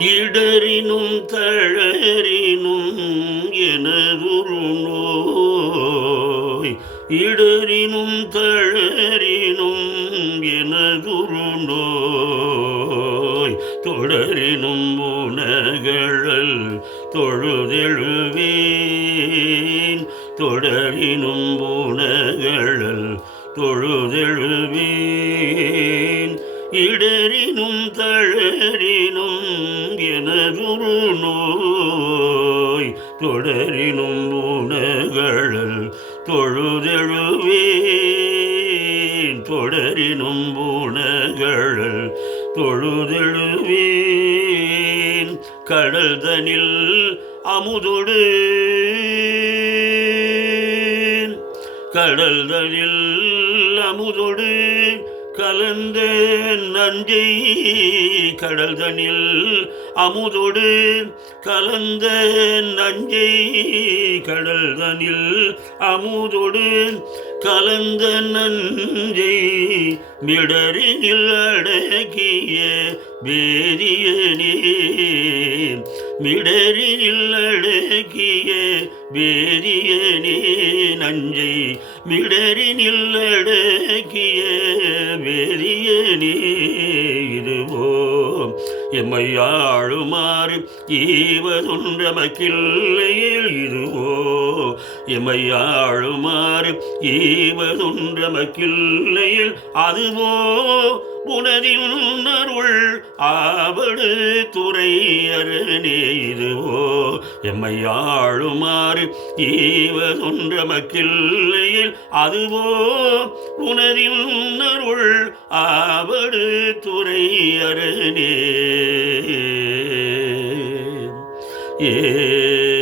இடரினும் தளரினும் எனதுரு நோய். இடரினும் தளரினும் எனதுரு நோய். தொடரினும் உணகழல் தொழுதெழுவேன். தொடரினும் உணகழல் தொழுதெழுவேன். இடரினும் தளரினும் எனதுரு நோய். தொடரினும் உணகழல் தொழுதெழுவேன். தொடரினும் உணகழல் தொழுதெழுவேன். கடல்தனில் அமுதொடு கடல்தனில் அமுதொடு கலந்த நஞ்சை. கடல்தனில் அமுதொடு கலந்த நஞ்சை. கடல்தனில் அமுதொடு கலந்த நஞ்சை. மிடரினில் அடக்கிய வேதியனே. மிடரினில் அடக்கிய வேதியனே நஞ்சை. மிடரினில் அடக்கிய வேதியனே. இதுவோ எம்மை ஆளுமாறு ஈவதொன்றமக்கில்லையேல். இதுவோ எம்மை ஆளுமாறு ஈவதொன்றமக்கில்லையேல். அதுவோ உனதின் அருள் ஆவடு துறை அரணே. இதுவோ எம்மை ஆளுமாறு ஈவதொன்றமக்கில்லையேல். அதுவோ உனதின் அருள் ஆவடு துறை அரணே. ஏ